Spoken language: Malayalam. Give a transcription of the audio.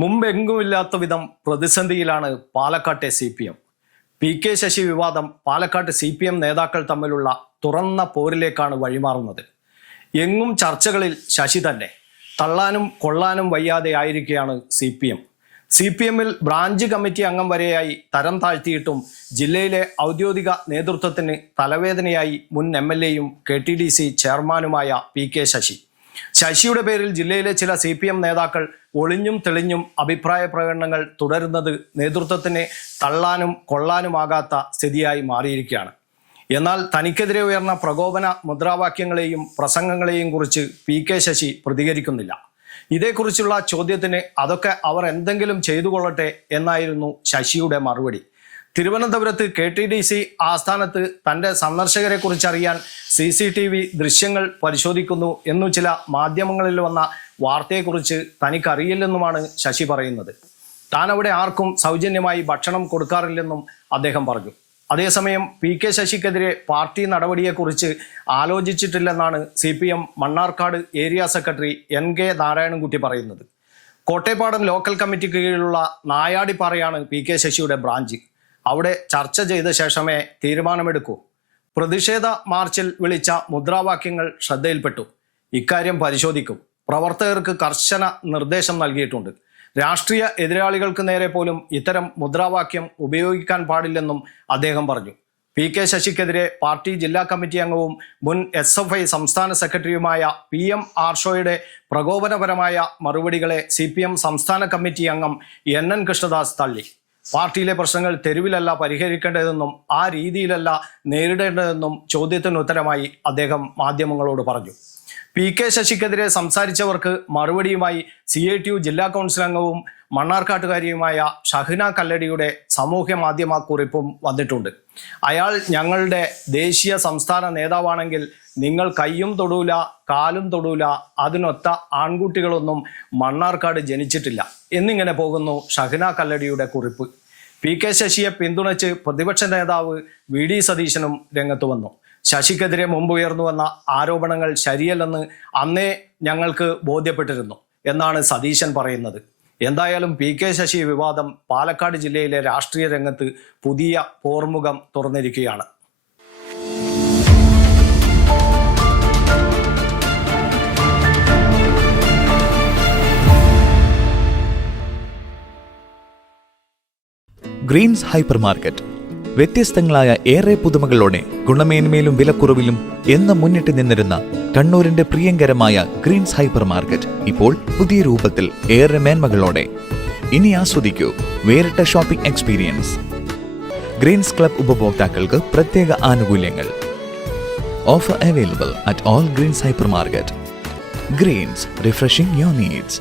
മുമ്പെങ്കുമില്ലാത്ത വിധം പ്രതിസന്ധിയിലാണ് പാലക്കാട്ടെ C P M. P K Sasi വിവാദം പാലക്കാട്ട് സി പി എം നേതാക്കൾ തമ്മിലുള്ള തുറന്ന പോരിലേക്കാണ് വഴിമാറുന്നത്. എങ്ങും ചർച്ചകളിൽ ശശി തന്നെ. തള്ളാനും കൊള്ളാനും വയ്യാതെ ആയിരിക്കുകയാണ് C P M. C P എമ്മിൽ ബ്രാഞ്ച് കമ്മിറ്റി അംഗം വരെയായി തരം താഴ്ത്തിയിട്ടും ജില്ലയിലെ ഔദ്യോഗിക നേതൃത്വത്തിന് തലവേദനയായി മുൻ എം എൽ എയും കെ ടി ഡി സി ചെയർമാനുമായ പി കെ ശശി. ശശിയുടെ പേരിൽ ജില്ലയിലെ ചില സി പി എം നേതാക്കൾ ഒളിഞ്ഞും തെളിഞ്ഞും അഭിപ്രായ പ്രകടനങ്ങൾ തുടരുന്നത് നേതൃത്വത്തിന് തള്ളാനും കൊള്ളാനുമാകാത്ത സ്ഥിതിയായി മാറിയിരിക്കുകയാണ്. എന്നാൽ തനിക്കെതിരെ ഉയർന്ന പ്രകോപന മുദ്രാവാക്യങ്ങളെയും പ്രസംഗങ്ങളെയും കുറിച്ച് പി കെ ശശി പ്രതികരിക്കുന്നില്ല. ഇതേക്കുറിച്ചുള്ള ചോദ്യത്തിന് അതൊക്കെ അവർ എന്തെങ്കിലും ചെയ്തു കൊള്ളട്ടെ എന്നായിരുന്നു ശശിയുടെ മറുപടി. തിരുവനന്തപുരത്ത് കെ ടി ഡി സി ആസ്ഥാനത്ത് തന്റെ സന്ദർശകരെ കുറിച്ച് അറിയാൻ സി സി ടി വി ദൃശ്യങ്ങൾ പരിശോധിക്കുന്നു എന്നു ചില മാധ്യമങ്ങളിൽ വന്ന വാർത്തയെക്കുറിച്ച് തനിക്കറിയില്ലെന്നുമാണ് ശശി പറയുന്നത്. താൻ അവിടെ ആർക്കും സൗജന്യമായി ഭക്ഷണം കൊടുക്കാറില്ലെന്നും അദ്ദേഹം പറഞ്ഞു. അതേസമയം പി കെ ശശിക്കെതിരെ പാർട്ടി നടപടിയെക്കുറിച്ച് ആലോചിച്ചിട്ടില്ലെന്നാണ് C P M Mannarkkad area secretary N K Narayanankutty പറയുന്നത്. കോട്ടയപ്പാടം ലോക്കൽ കമ്മിറ്റിക്ക് കീഴിലുള്ള നായാടിപ്പാറയാണ് പി കെ ശശിയുടെ ബ്രാഞ്ച്. അവിടെ ചർച്ച ചെയ്ത ശേഷമേ തീരുമാനമെടുക്കൂ. പ്രതിഷേധ മാർച്ചിൽ വിളിച്ച മുദ്രാവാക്യങ്ങൾ ശ്രദ്ധയിൽപ്പെട്ടു. ഇക്കാര്യം പരിശോധിക്കും. പ്രവർത്തകർക്ക് കർശന നിർദ്ദേശം നൽകിയിട്ടുണ്ട്. രാഷ്ട്രീയ എതിരാളികൾക്ക് നേരെ പോലും ഇത്തരം മുദ്രാവാക്യം ഉപയോഗിക്കാൻ പാടില്ലെന്നും അദ്ദേഹം പറഞ്ഞു. പി കെ ശശിക്കെതിരെ പാർട്ടി ജില്ലാ കമ്മിറ്റി അംഗവും മുൻ എസ് എഫ് ഐ സംസ്ഥാന സെക്രട്ടറിയുമായ പി എം ആർഷോയുടെ പ്രകോപനപരമായ മറുപടികളെ സി സംസ്ഥാന കമ്മിറ്റി അംഗം എൻ എൻ കൃഷ്ണദാസ് തള്ളി. പാർട്ടിയിലെ പ്രശ്നങ്ങൾ തെരുവിലല്ല പരിഹരിക്കേണ്ടതെന്നും ആ രീതിയിലല്ല നേരിടേണ്ടതെന്നും ചോദ്യത്തിന് ഉത്തരമായി അദ്ദേഹം മാധ്യമങ്ങളോട് പറഞ്ഞു. പി കെ ശശിക്കെതിരെ സംസാരിച്ചവർക്ക് മറുപടിയുമായി സി ഐ ടി യു ജില്ലാ കൗൺസിൽ അംഗവും മണ്ണാർക്കാട്ടുകാരിയുമായ ഷഹ്ന കല്ലടിയുടെ സാമൂഹ്യ മാധ്യമ കുറിപ്പും വന്നിട്ടുണ്ട്. അയാൾ ഞങ്ങളുടെ ദേശീയ സംസ്ഥാന നേതാവാണെങ്കിൽ നിങ്ങൾ കയ്യും തൊടൂല കാലും തൊടൂല അതിനൊത്ത ആൺകുട്ടികളൊന്നും മണ്ണാർക്കാട് ജനിച്ചിട്ടില്ല. എന്നിങ്ങനെ പോകുന്നു ഷഹ്ന കല്ലടിയുടെ കുറിപ്പ്. പി കെ ശശിയെ പിന്തുണച്ച് പ്രതിപക്ഷ നേതാവ് വി ഡി സതീശനും രംഗത്ത് വന്നു. ശശിക്കെതിരെ മുമ്പ് ഉയർന്നു വന്ന ആരോപണങ്ങൾ ശരിയല്ലെന്ന് അന്നേ ഞങ്ങൾക്ക് ബോധ്യപ്പെട്ടിരുന്നു എന്നാണ് സതീശൻ പറയുന്നത്. എന്തായാലും പി കെ ശശി വിവാദം പാലക്കാട് ജില്ലയിലെ രാഷ്ട്രീയ രംഗത്ത് പുതിയ പോർമുഖം തുറന്നിരിക്കുകയാണ്. Greens hyper market. വ്യത്യസ്തങ്ങളായ ഏറെ പുതുമകളോടെ ഗുണമേന്മയിലും വിലക്കുറവിലും എന്ന് മുന്നിട്ട് നിന്നിരുന്ന കണ്ണൂരിന്റെ പ്രിയങ്കരമായ ഗ്രീൻസ് ഹൈപ്പർ മാർക്കറ്റ് ഇപ്പോൾ പുതിയ രൂപത്തിൽ ഏറെ മേന്മകളോടെ. ഇനി ആസ്വദിക്കൂ വേറിട്ട ഷോപ്പിംഗ് എക്സ്പീരിയൻസ്. ഗ്രീൻസ് ക്ലബ് ഉപഭോക്താക്കൾക്ക് പ്രത്യേക ആനുകൂല്യങ്ങൾ. Offer available at all Greens hyper market. Greens refreshing your needs.